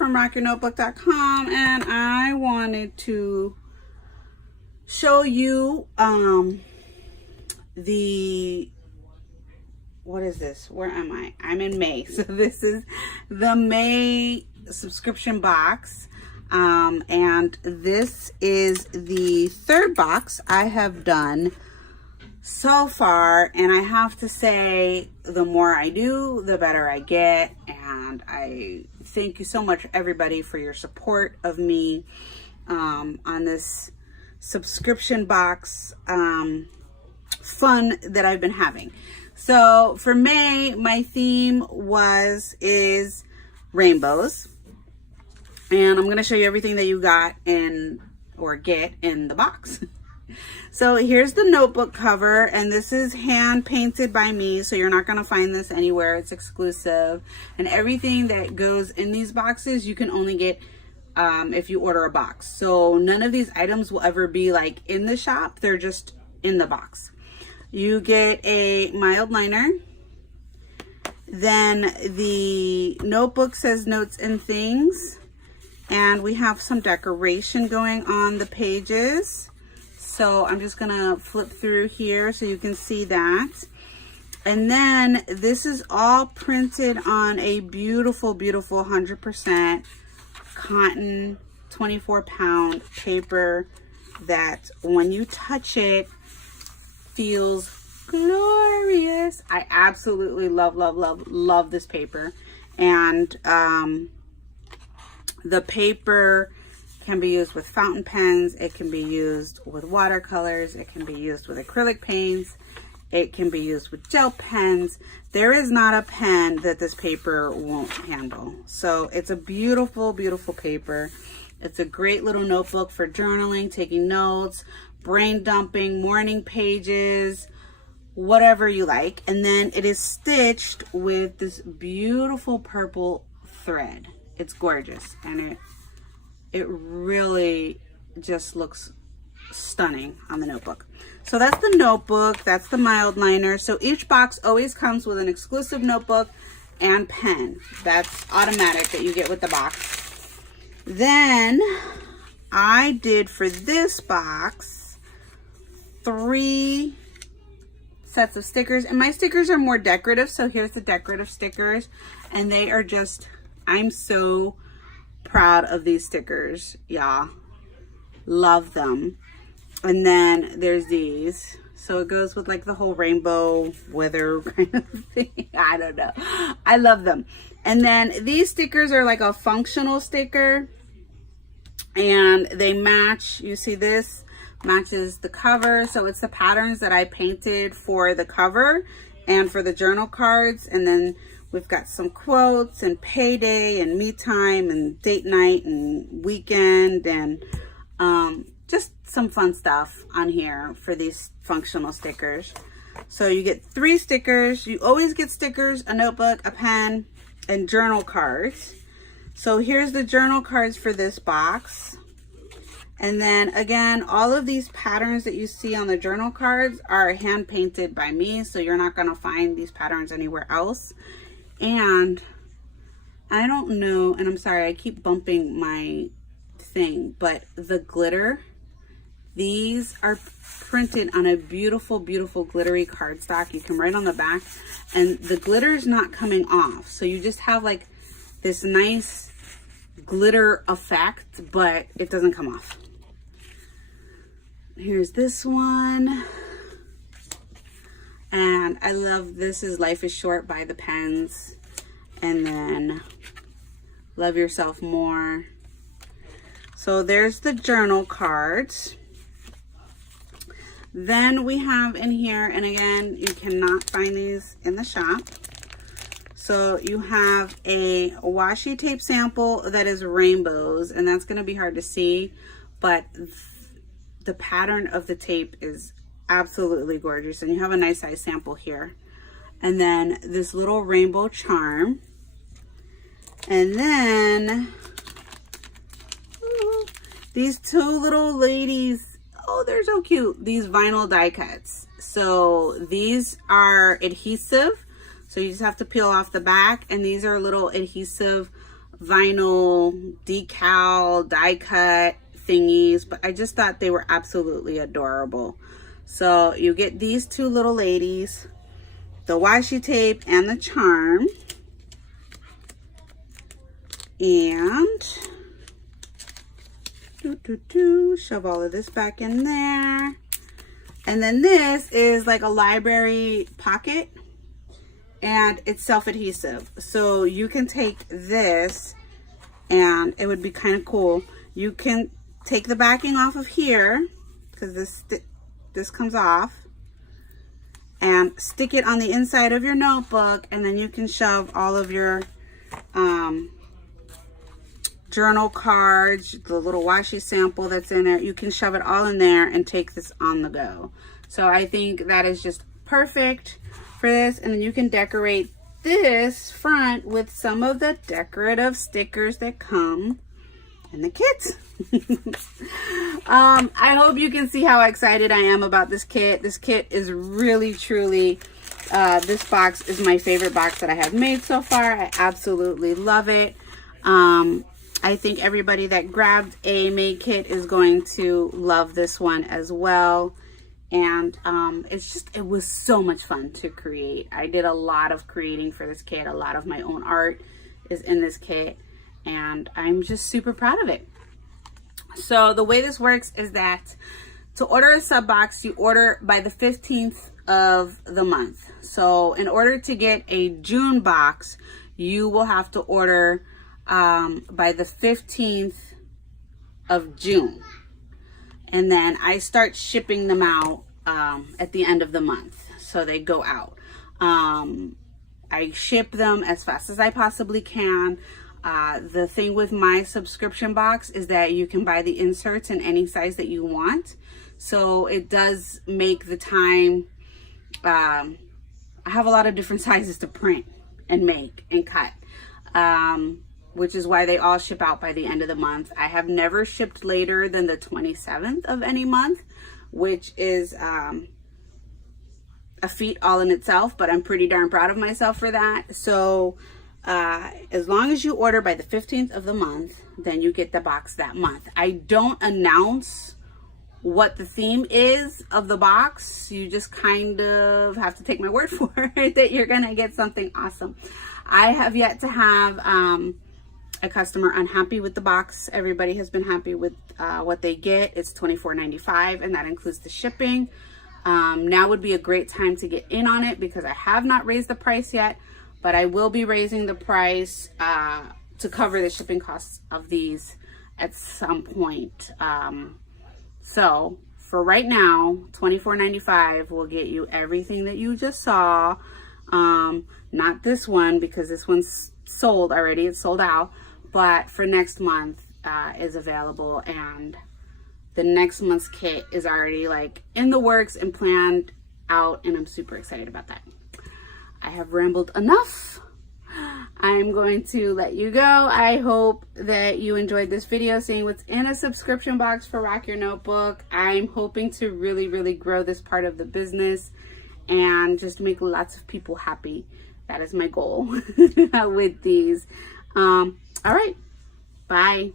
from rockyournotebook.com, and I wanted to show you what is this? Where am I? I'm in May. So this is the May subscription box. And this is the third box I have done so far. And I have to say, the more I do, the better I get. And I thank you so much, everybody, for your support of me on this subscription box fun that I've been having. So for May, my theme is rainbows. And I'm going to show you everything that you got get in the box. So here's the notebook cover, and this is hand painted by me, so you're not going to find this anywhere. It's exclusive. And everything that goes in these boxes, you can only get if you order a box. So none of these items will ever be like in the shop. They're just in the box. You get a mild liner. Then the notebook says notes and things. And we have some decoration going on the pages. So I'm just gonna flip through here so you can see that. And then this is all printed on a beautiful, beautiful 100% cotton 24-pound paper that when you touch it feels glorious. I absolutely love this paper. And the paper can be used with fountain pens, it can be used with watercolors, it can be used with acrylic paints, it can be used with gel pens. There is not a pen that this paper won't handle. So it's a beautiful, beautiful paper. It's a great little notebook for journaling, taking notes, brain dumping, morning pages, whatever you like. And then it is stitched with this beautiful purple thread. It's gorgeous, and it really just looks stunning on the notebook. So that's the notebook, that's the mild liner. So each box always comes with an exclusive notebook and pen. That's automatic that you get with the box. Then I did for this box 3 sets of stickers, and my stickers are more decorative. So here's the decorative stickers, and they are just, I'm so proud of these stickers, y'all. Love them. And then there's these. So it goes with like the whole rainbow weather kind of thing. I don't know. I love them. And then these stickers are like a functional sticker. And they match. You see this matches the cover. So it's the patterns that I painted for the cover and for the journal cards. And then we've got some quotes and payday and me time and date night and weekend and just some fun stuff on here for these functional stickers. So you get 3 stickers. You always get stickers, a notebook, a pen, and journal cards. So here's the journal cards for this box. And then again, all of these patterns that you see on the journal cards are hand painted by me. So you're not gonna find these patterns anywhere else. And I don't know, and I'm sorry, I keep bumping my thing, but the glitter, these are printed on a beautiful, beautiful glittery cardstock. You can write on the back, and the glitter is not coming off. So you just have like this nice glitter effect, but it doesn't come off. Here's this one. And I love, this is Life is Short by the Pens. And then Love Yourself More. So there's the journal cards. Then we have in here, and again, you cannot find these in the shop. So you have a washi tape sample that is rainbows, and that's going to be hard to see, but the pattern of the tape is absolutely gorgeous, and you have a nice size sample here. And then this little rainbow charm, and then these 2 little ladies, oh, they're so cute, these vinyl die cuts. So these are adhesive, so you just have to peel off the back, and these are little adhesive vinyl decal die cut thingies, but I just thought they were absolutely adorable. So you get these two little ladies, the washi tape and the charm, and shove all of this back in there. And then this is like a library pocket, and it's self-adhesive. So you can take this, and it would be kind of cool. You can take the backing off of here, because this comes off, and stick it on the inside of your notebook, and then you can shove all of your journal cards, the little washi sample that's in there. You can shove it all in there and take this on the go. So I think that is just perfect for this. And then you can decorate this front with some of the decorative stickers that come in the kits. I hope you can see how excited I am about this kit. This kit is really, truly, this box is my favorite box that I have made so far. I absolutely love it. I think everybody that grabbed a made kit is going to love this one as well. And it was so much fun to create. I did a lot of creating for this kit. A lot of my own art is in this kit, and I'm just super proud of it. So the way this works is that to order a sub box, you order by the 15th of the month. So in order to get a June box, you will have to order by the 15th of June. And then I start shipping them out at the end of the month. So they go out. I ship them as fast as I possibly can. The thing with my subscription box is that you can buy the inserts in any size that you want. So it does make the time, I have a lot of different sizes to print and make and cut. Which is why they all ship out by the end of the month. I have never shipped later than the 27th of any month, which is a feat all in itself, but I'm pretty darn proud of myself for that. So as long as you order by the 15th of the month, then you get the box that month. I don't announce what the theme is of the box. You just kind of have to take my word for it that you're gonna get something awesome. I have yet to have a customer unhappy with the box. Everybody has been happy with what they get. It's $24.95, and that includes the shipping. Now would be a great time to get in on it because I have not raised the price yet, but I will be raising the price to cover the shipping costs of these at some point. So for right now, $24.95 will get you everything that you just saw. Not this one, because this one's sold already. It's sold out. But for next month is available, and the next month's kit is already like in the works and planned out, and I'm super excited about that. I have rambled enough. I'm going to let you go. I hope that you enjoyed this video, seeing what's in a subscription box for Rock Your Notebook. I'm hoping to really, really grow this part of the business and just make lots of people happy. That is my goal with these. All right, bye.